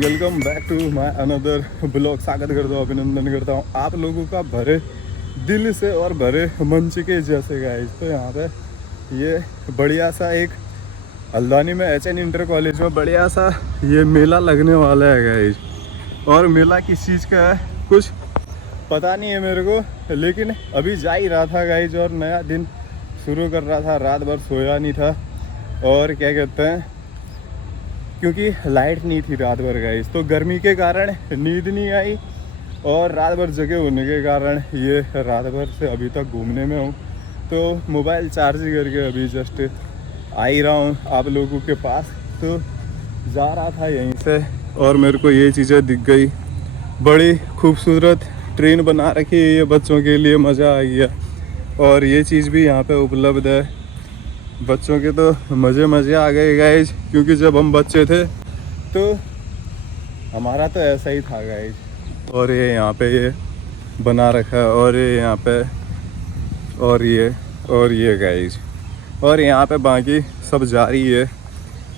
Welcome back to my another blog. स्वागत करता हूँ, अभिनंदन करता हूँ आप लोगों का भरे दिल से और भरे मंच के जैसे गाइस। तो यहाँ पे ये बढ़िया सा एक हल्द्वानी में HN इंटर कॉलेज में बढ़िया सा ये मेला लगने वाला है गाइस। और मेला किस चीज़ का है कुछ पता नहीं है मेरे को, लेकिन अभी जा ही रहा था गाइस और नया दिन शुरू कर रहा था। रात भर सोया नहीं था और क्या कहते हैं, क्योंकि लाइट नहीं थी रात भर गाइस, तो गर्मी के कारण नींद नहीं आई और रात भर जगे होने के कारण ये रात भर से अभी तक घूमने में हूँ। तो मोबाइल चार्ज करके अभी जस्ट आ ही रहा हूँ आप लोगों के पास। तो जा रहा था यहीं से और मेरे को ये चीज़ें दिख गई, बड़ी खूबसूरत ट्रेन बना रखी है ये बच्चों के लिए, मज़ा आ गया। और ये चीज़ भी यहाँ पे उपलब्ध है बच्चों के, तो मज़े आ गए गाइज। क्योंकि जब हम बच्चे थे तो हमारा तो ऐसा ही था गाइज। और ये यहाँ पे ये बना रखा है और ये यहाँ पे और ये गाइज। और यहाँ पे बाकी सब जारी है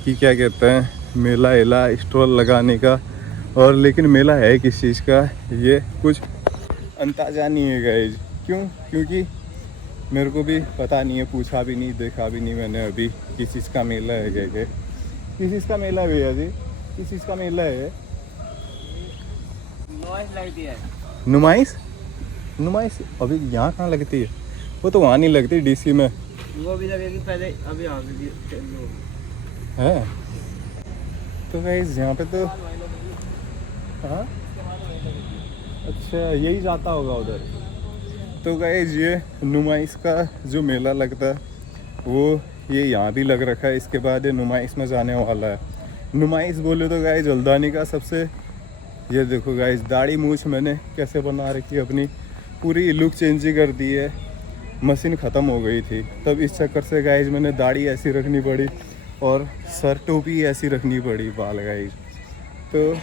कि क्या कहते हैं, मेला स्टॉल लगाने का। और लेकिन मेला है किस चीज़ का ये कुछ अंदाजा नहीं है गाइज। क्योंकि मेरे को भी पता नहीं है, पूछा भी नहीं, देखा भी नहीं मैंने अभी किस चीज़ का मेला है। क्या किस चीज़ का मेला है भैया जी, किस चीज़ का मेला है? नुमाइश अभी यहाँ कहाँ लगती है? वो तो वहाँ नहीं लगती, DC में वो भी लगेगी पहले, अभी आ गई है। तो गाइस यहाँ पे तो हाँ अच्छा यही जाता होगा उधर। तो गाइस ये नुमाइश का जो मेला लगता है वो ये यहाँ भी लग रखा है। इसके बाद ये नुमाइश में जाने वाला है। नुमाइश बोले तो गाइस हल्द्वानी का सबसे, ये देखो गाइस दाढ़ी मूछ मैंने कैसे बना रखी है, अपनी पूरी लुक चेंज ही कर दी है। मशीन ख़त्म हो गई थी तब इस चक्कर से गाइस मैंने दाढ़ी ऐसी रखनी पड़ी और सर टोपी ऐसी रखनी पड़ी, बाल गाइस। तो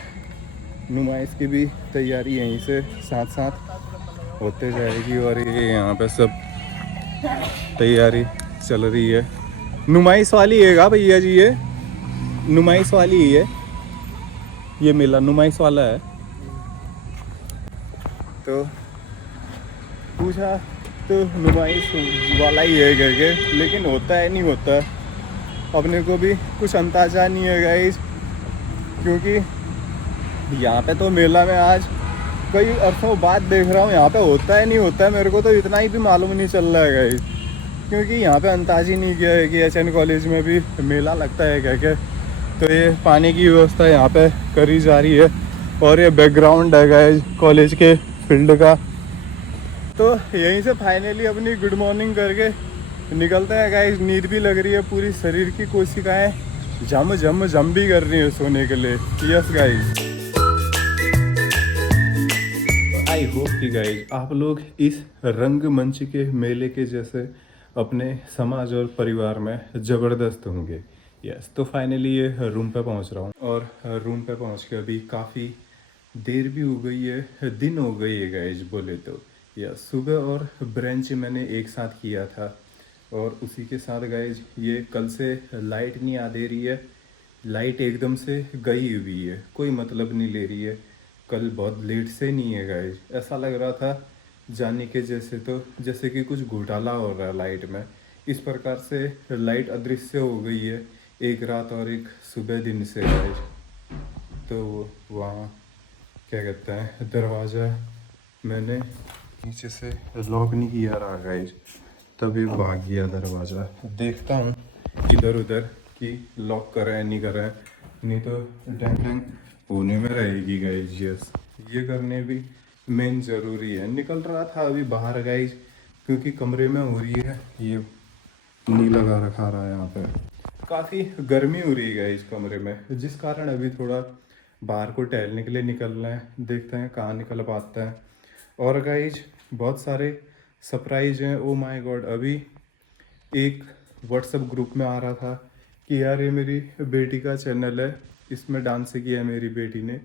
नुमाइश की भी तैयारी यहीं से साथ साथ होते जाएगी। और ये यहाँ पे सब तैयारी चल रही है। नुमाइश वाली है का भैया जी? ये नुमाइश वाली ही है, ये मेला नुमाइश वाला है। तो पूछा तो नुमाइश वाला ही है करके, लेकिन होता है नहीं होता है अपने को भी कुछ अंदाजा नहीं है गाइस। क्योंकि यहाँ पे तो मेला में आज कई अरसों बाद देख रहा हूँ, यहाँ पे होता है नहीं होता है, मेरे को तो इतना ही भी मालूम नहीं चल रहा है गाइस। क्योंकि यहाँ पे अंदाज ही नहीं किया है कि HN कॉलेज में भी मेला लगता है क्या क्या। तो ये पानी की व्यवस्था यहाँ पे करी जा रही है और ये बैकग्राउंड है गाइस कॉलेज के फील्ड का। तो यहीं से फाइनली अपनी गुड मॉर्निंग करके निकलते हैं गाइस। नींद भी लग रही है, पूरी शरीर की कोशिकाएँ जम भी कर रही है सोने के लिए। यस गाइस, आई होप कि गाइज आप लोग इस रंगमंच के मेले के जैसे अपने समाज और परिवार में ज़बरदस्त होंगे। यस, तो फाइनली ये रूम पे पहुंच रहा हूँ और रूम पे पहुंच के अभी काफ़ी देर भी हो गई है, दिन हो गई है गाइज बोले तो। यस, सुबह और ब्रंच मैंने एक साथ किया था और उसी के साथ गाइज ये कल से लाइट नहीं आ दे रही है। लाइट एकदम से गई हुई है, कोई मतलब नहीं ले रही है। कल बहुत लेट से नहीं है गाइज, ऐसा लग रहा था जाने के जैसे, तो जैसे कि कुछ घोटाला हो रहा है लाइट में। इस प्रकार से लाइट अदृश्य हो गई है एक रात और एक सुबह दिन से गाइज। तो वहाँ क्या कहते हैं, दरवाज़ा मैंने नीचे से लॉक नहीं किया रहा गाइज, तभी भाग गया दरवाज़ा। देखता हूँ इधर उधर कि लॉक करें या नहीं करें, नहीं तो डैंग होने में रहेगी गाइज। यस, ये करने भी मेन ज़रूरी है। निकल रहा था अभी बाहर गाइज, क्योंकि कमरे में हो रही है ये नहीं लगा रखा रहा है यहाँ पे, काफ़ी गर्मी हो रही है गाइज कमरे में, जिस कारण अभी थोड़ा बाहर को टहलने के लिए निकलना है। देखते हैं कहाँ निकल पाते हैं। और गाइज बहुत सारे सरप्राइज हैं। ओ माय गॉड, अभी एक व्हाट्सएप ग्रुप में आ रहा था कि यार ये मेरी बेटी का चैनल है, इसमें डांस किया है मेरी बेटी ने,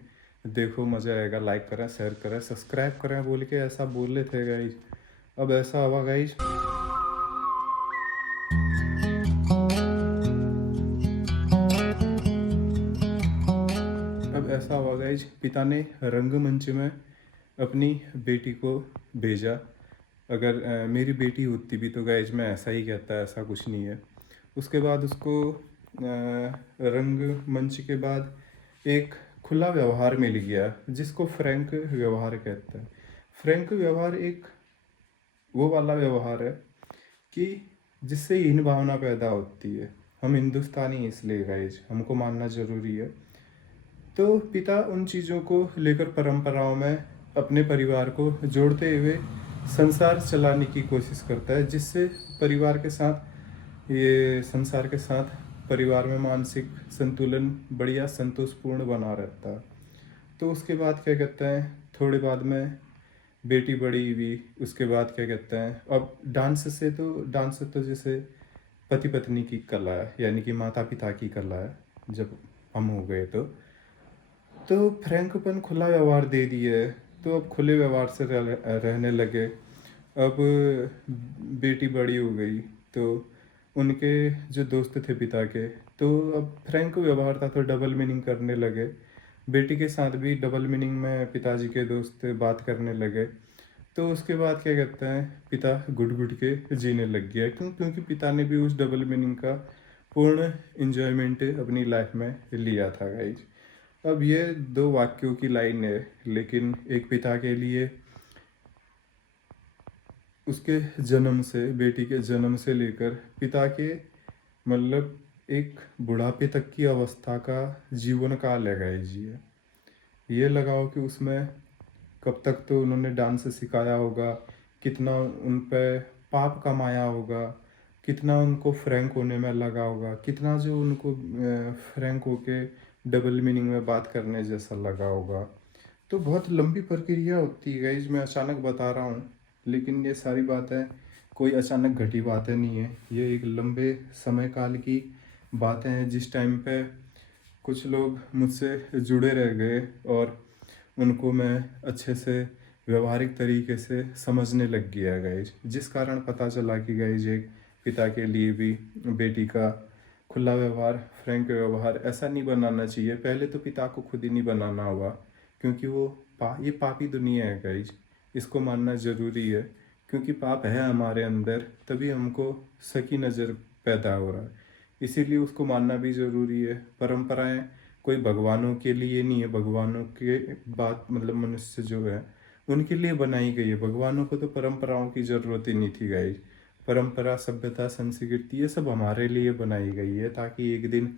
देखो मज़ा आएगा, लाइक करें, शेयर करें, सब्सक्राइब करें बोल के ऐसा बोल रहे थे गाइज। अब ऐसा हुआ गाइज, अब ऐसा हुआ गाइज, पिता ने रंगमंच में अपनी बेटी को भेजा। अगर मेरी बेटी होती भी तो गाइज मैं ऐसा ही कहता, ऐसा कुछ नहीं है। उसके बाद उसको रंगमंच के बाद एक खुला व्यवहार मिल गया जिसको फ्रैंक व्यवहार कहते हैं। फ्रैंक व्यवहार एक वो वाला व्यवहार है कि जिससे हीन भावना पैदा होती है। हम हिंदुस्तानी इसलिए गाइज, हमको मानना ज़रूरी है। तो पिता उन चीज़ों को लेकर परंपराओं में अपने परिवार को जोड़ते हुए संसार चलाने की कोशिश करता है, जिससे परिवार के साथ, ये संसार के साथ परिवार में मानसिक संतुलन बढ़िया संतोषपूर्ण बना रहता है। तो उसके बाद क्या कहते हैं, थोड़े बाद में बेटी बड़ी हुई। उसके बाद क्या कहते हैं, अब डांस तो जैसे पति पत्नी की कला है, यानी कि माता पिता की कला है। जब हम हो गए तो फ्रैंकपन खुला व्यवहार दे दिए, तो अब खुले व्यवहार से रहने लगे। अब बेटी बड़ी हो गई तो उनके जो दोस्त थे पिता के, तो अब फ्रैंक व्यवहार था तो डबल मीनिंग करने लगे। बेटी के साथ भी डबल मीनिंग में पिताजी के दोस्त बात करने लगे। तो उसके बाद क्या कहते हैं, पिता घुट घुट के जीने लग गया, क्योंकि पिता ने भी उस डबल मीनिंग का पूर्ण इंजॉयमेंट अपनी लाइफ में लिया था गाइज। अब ये 2 वाक्यों की लाइन है, लेकिन एक पिता के लिए उसके जन्म से, बेटी के जन्म से लेकर पिता के मतलब एक बुढ़ापे तक की अवस्था का जीवन काल है गाइज। ये लगाओ कि उसमें कब तक तो उन्होंने डांस सिखाया होगा, कितना उन पे पाप कमाया होगा, कितना उनको फ्रैंक होने में लगा होगा, कितना जो उनको फ्रैंक होके डबल मीनिंग में बात करने जैसा लगा होगा। तो बहुत लंबी प्रक्रिया होती है गाइज, मैं अचानक बता रहा हूँ, लेकिन ये सारी बातें कोई अचानक घटी बातें नहीं है। ये एक लंबे समय काल की बातें हैं, जिस टाइम पे कुछ लोग मुझसे जुड़े रह गए और उनको मैं अच्छे से व्यवहारिक तरीके से समझने लग गया गाइज, जिस कारण पता चला कि गाइज एक पिता के लिए भी बेटी का खुला व्यवहार, फ्रैंक व्यवहार ऐसा नहीं बनाना चाहिए। पहले तो पिता को खुद ही नहीं बनाना होगा, क्योंकि वो ये पापी दुनिया है गाइज, इसको मानना ज़रूरी है। क्योंकि पाप है हमारे अंदर, तभी हमको सकी नज़र पैदा हो रहा है, इसीलिए उसको मानना भी ज़रूरी है। परंपराएं कोई भगवानों के लिए नहीं है, भगवानों के बाद मतलब मनुष्य जो है उनके लिए बनाई गई है। भगवानों को तो परंपराओं की ज़रूरत ही नहीं थी गाइज। परंपरा, सभ्यता, संस्कृति ये सब हमारे लिए बनाई गई है, ताकि एक दिन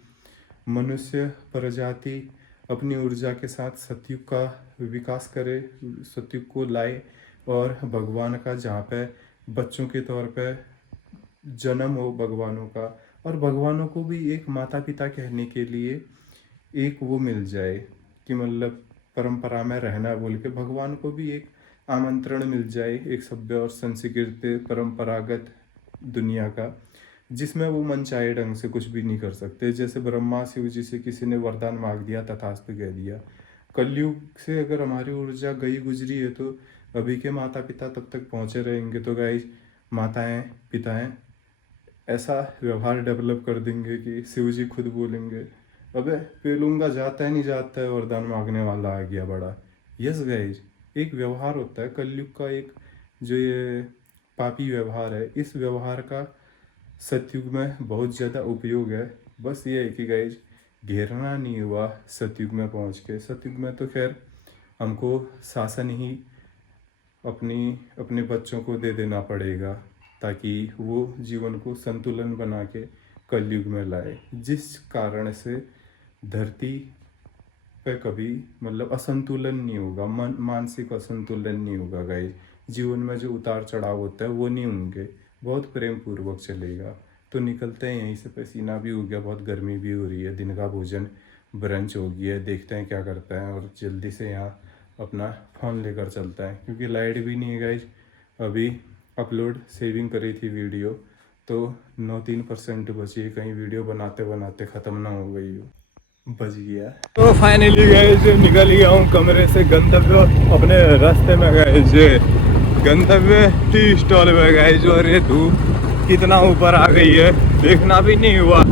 मनुष्य प्रजाति अपनी ऊर्जा के साथ सतयुग का विकास करे, सतयुग को लाए, और भगवान का जहाँ पे बच्चों के तौर पे जन्म हो भगवानों का, और भगवानों को भी एक माता पिता कहने के लिए एक वो मिल जाए कि मतलब परंपरा में रहना बोल के भगवान को भी एक आमंत्रण मिल जाए, एक सभ्य और संस्कृत परंपरागत दुनिया का, जिसमें वो मन चाहे ढंग से कुछ भी नहीं कर सकते। जैसे ब्रह्मा शिव जी से किसी ने वरदान मांग दिया, तथास्तु कह दिया। कलयुग से अगर हमारी ऊर्जा गई गुजरी है तो अभी के माता पिता तब तक पहुँचे रहेंगे, तो गाइज माताएं पिताएं ऐसा व्यवहार डेवलप कर देंगे कि शिव जी खुद बोलेंगे, अबे पेलूंगा जाता है नहीं जाता है, वरदान मांगने वाला आ गया बड़ा। यस गाइज, एक व्यवहार होता है कलयुग का, एक जो ये पापी व्यवहार है, इस व्यवहार का सतयुग में बहुत ज़्यादा उपयोग है। बस ये है कि गाइज घेरना नहीं हुआ सतयुग में पहुँच के। सतयुग में तो खैर हमको शासन ही अपने बच्चों को दे देना पड़ेगा, ताकि वो जीवन को संतुलन बना के कलयुग में लाए, जिस कारण से धरती पे कभी मतलब असंतुलन नहीं होगा, मानसिक असंतुलन नहीं होगा गाइज। जीवन में जो उतार चढ़ाव होता है वो नहीं होंगे, बहुत प्रेम पूर्वक चलेगा। तो निकलते हैं यहीं से, पसीना भी हो गया, बहुत गर्मी भी हो रही है, दिन का भोजन ब्रंच हो गया है, देखते हैं क्या करता है, और जल्दी से यहाँ अपना फ़ोन लेकर चलता है, क्योंकि लाइट भी नहीं है गाइज। अभी अपलोड सेविंग करी थी वीडियो, तो 9-3% बची है, कहीं वीडियो बनाते बनाते ख़त्म ना हो गई हो, बच गया। तो फाइनली गाइज निकल गया हूँ कमरे से, गंतव्य अपने रास्ते में गाइज, गंतव्य टी स्टॉल में गाइज। और ये धूप कितना ऊपर आ गई है देखना भी नहीं हुआ,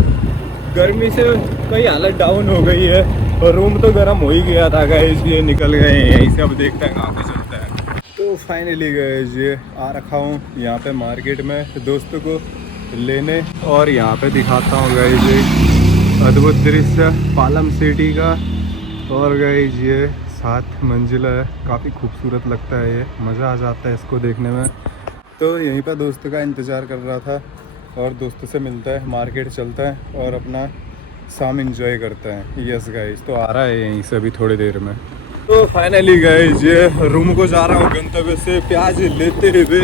गर्मी से कई हालत डाउन हो गई है। और रूम तो गर्म हो ही गया था गाइस, ये निकल गए हैं यहीं से, अब देखते हैं कहाँ पे चलता है। तो फाइनली गाइस ये आ रखा हूँ यहाँ पे मार्केट में दोस्तों को लेने, और यहाँ पे दिखाता हूँ गाइस ये अद्भुत दृश्य पालम सिटी का। और गाइस ये 7 मंजिला है, काफ़ी खूबसूरत लगता है, ये मज़ा आ जाता है इसको देखने में। तो यहीं पर दोस्त का इंतज़ार कर रहा था, और दोस्तों से मिलता है, मार्केट चलता है और अपना शाम एंजॉय करता है। यस गाइस, तो आ रहा है यहीं से अभी थोड़ी देर में। तो फाइनली गाइस ये रूम को जा रहा हूँ गंतव्य से प्याज लेते हुए,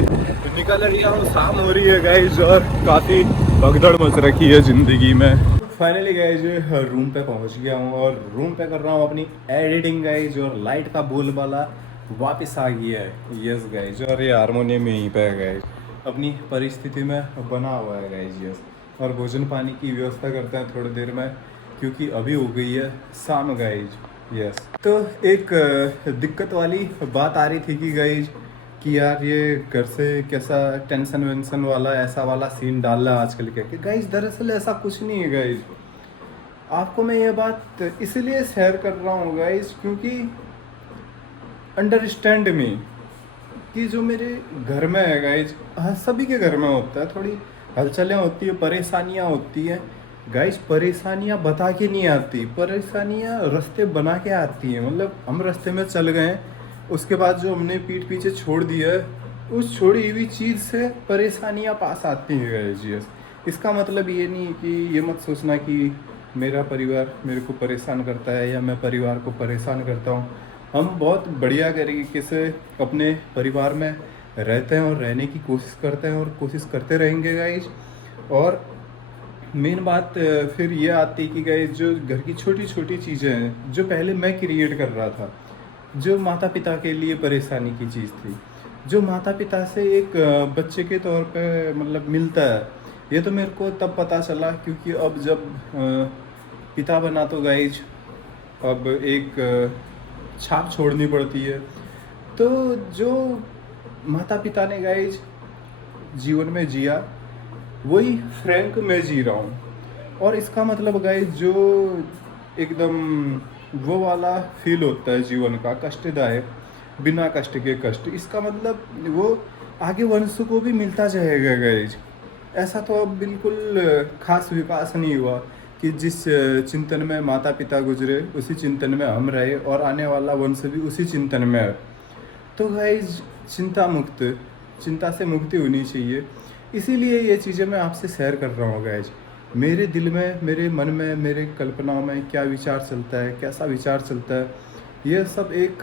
निकल रही हूँ, शाम हो रही है गाइस और काफ़ी भगदड़ मच रखी है ज़िंदगी में। फाइनली गाइस ये रूम पे पहुँच गया हूँ और रूम पे कर रहा हूँ अपनी एडिटिंग गाइस, और लाइट का बोलबाला वापस आ गया है। यस गाइस, और ये हारमोनियम यहीं पे है गाइस, अपनी परिस्थिति में बना हुआ है गाइस। यस, और भोजन पानी की व्यवस्था करते हैं थोड़ी देर में, क्योंकि अभी हो गई है शाम गाइस। यस, तो एक दिक्कत वाली बात आ रही थी कि गाइस कि यार ये घर से कैसा टेंशन वेंशन वाला ऐसा वाला सीन डाल रहा है आजकल के, कि गाइस दरअसल ऐसा कुछ नहीं है गाइस। आपको मैं ये बात इसलिए शेयर कर रहा हूँ गाइस क्योंकि अंडरस्टैंड मी कि जो मेरे घर में है गाइज, हाँ सभी के घर में होता है, थोड़ी हलचलें होती है, परेशानियाँ होती हैं गाइज। परेशानियाँ बता के नहीं आती, परेशानियाँ रास्ते बना के आती हैं। मतलब हम रास्ते में चल गए, उसके बाद जो हमने पीठ पीछे छोड़ दिया है, उस छोड़ी हुई चीज़ से परेशानियाँ पास आती हैं गाइज। यस, इसका मतलब ये नहीं कि ये मत सोचना कि मेरा परिवार मेरे को परेशान करता है या मैं परिवार को परेशान करता हूँ। हम बहुत बढ़िया तरीके से अपने परिवार में रहते हैं और रहने की कोशिश करते हैं और कोशिश करते रहेंगे गाइज। और मेन बात फिर ये आती है कि गाइज जो घर की छोटी छोटी चीज़ें हैं जो पहले मैं क्रिएट कर रहा था, जो माता पिता के लिए परेशानी की चीज़ थी, जो माता पिता से एक बच्चे के तौर पे मतलब मिलता है, ये तो मेरे को तब पता चला क्योंकि अब जब पिता बना तो गाइज अब एक छाप छोड़नी पड़ती है। तो जो माता पिता ने गाइज जीवन में जिया वही फ्रैंक मैं जी रहा हूँ। और इसका मतलब गाइज जो एकदम वो वाला फील होता है जीवन का कष्टदायक, बिना कष्ट के कष्ट, इसका मतलब वो आगे वंश को भी मिलता जाएगा गाइज। ऐसा तो अब बिल्कुल खास विकास नहीं हुआ कि जिस चिंतन में माता पिता गुजरे उसी चिंतन में हम रहे और आने वाला वंश भी उसी चिंतन में है। तो गाइज चिंता से मुक्ति होनी चाहिए, इसीलिए ये चीज़ें मैं आपसे शेयर कर रहा हूँ गाइज। मेरे दिल में, मेरे मन में, मेरे कल्पनाओं में क्या विचार चलता है, कैसा विचार चलता है, ये सब एक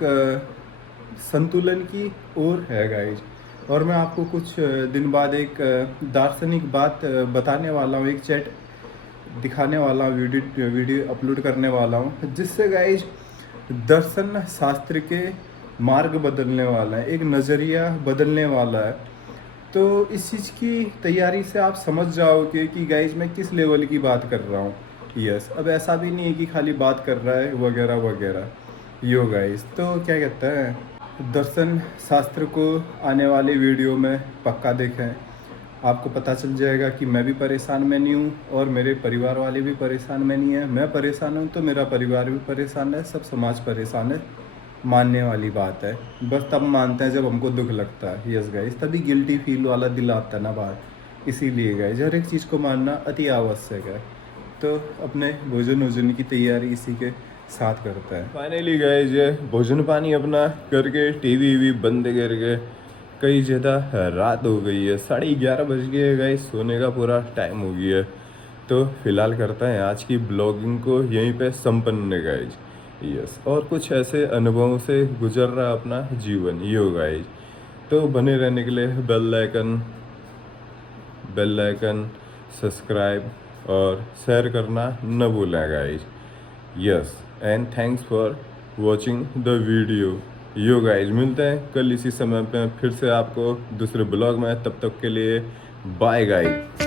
संतुलन की ओर है गाइज। और मैं आपको कुछ दिन बाद एक दार्शनिक बात बताने वाला हूँ, एक चैट दिखाने वाला हूँ, वीडियो अपलोड करने वाला हूँ, जिससे गाइज दर्शन शास्त्र के मार्ग बदलने वाला है, एक नज़रिया बदलने वाला है। तो इस चीज़ की तैयारी से आप समझ जाओगे कि गाइज मैं किस लेवल की बात कर रहा हूँ। यस, अब ऐसा भी नहीं है कि खाली बात कर रहा है वगैरह वगैरह। यो गाइज, तो क्या कहता है, दर्शन शास्त्र को आने वाले वीडियो में पक्का देखें, आपको पता चल जाएगा कि मैं भी परेशान में नहीं हूँ और मेरे परिवार वाले भी परेशान में नहीं है। मैं परेशान हूँ तो मेरा परिवार भी परेशान है, सब समाज परेशान है, मानने वाली बात है। बस तब मानते हैं जब हमको दुख लगता है। यस गाइस, तभी गिल्टी फील वाला दिल आता है ना बाहर। इसीलिए गाइस हर एक चीज़ को मानना अति आवश्यक है। तो अपने भोजन वोजन की तैयारी इसी के साथ करता है। फाइनली गाइस ये भोजन पानी अपना करके टीवी वी बंद करके कई ज़्यादा रात हो गई है, 11:30 बज गए गाइस, सोने का पूरा टाइम हो गया है। तो फिलहाल करता है आज की ब्लॉगिंग को यहीं पे संपन्न गाइज। यस, और कुछ ऐसे अनुभवों से गुजर रहा अपना जीवन यो गाइज। तो बने रहने के लिए बेल आइकन सब्सक्राइब और शेयर करना न भूलें guys. Yes, and thanks for watching the video yo guys. मिलते हैं कल इसी समय पे फिर से आपको दूसरे ब्लॉग में, तब तक के लिए बाय गाइज।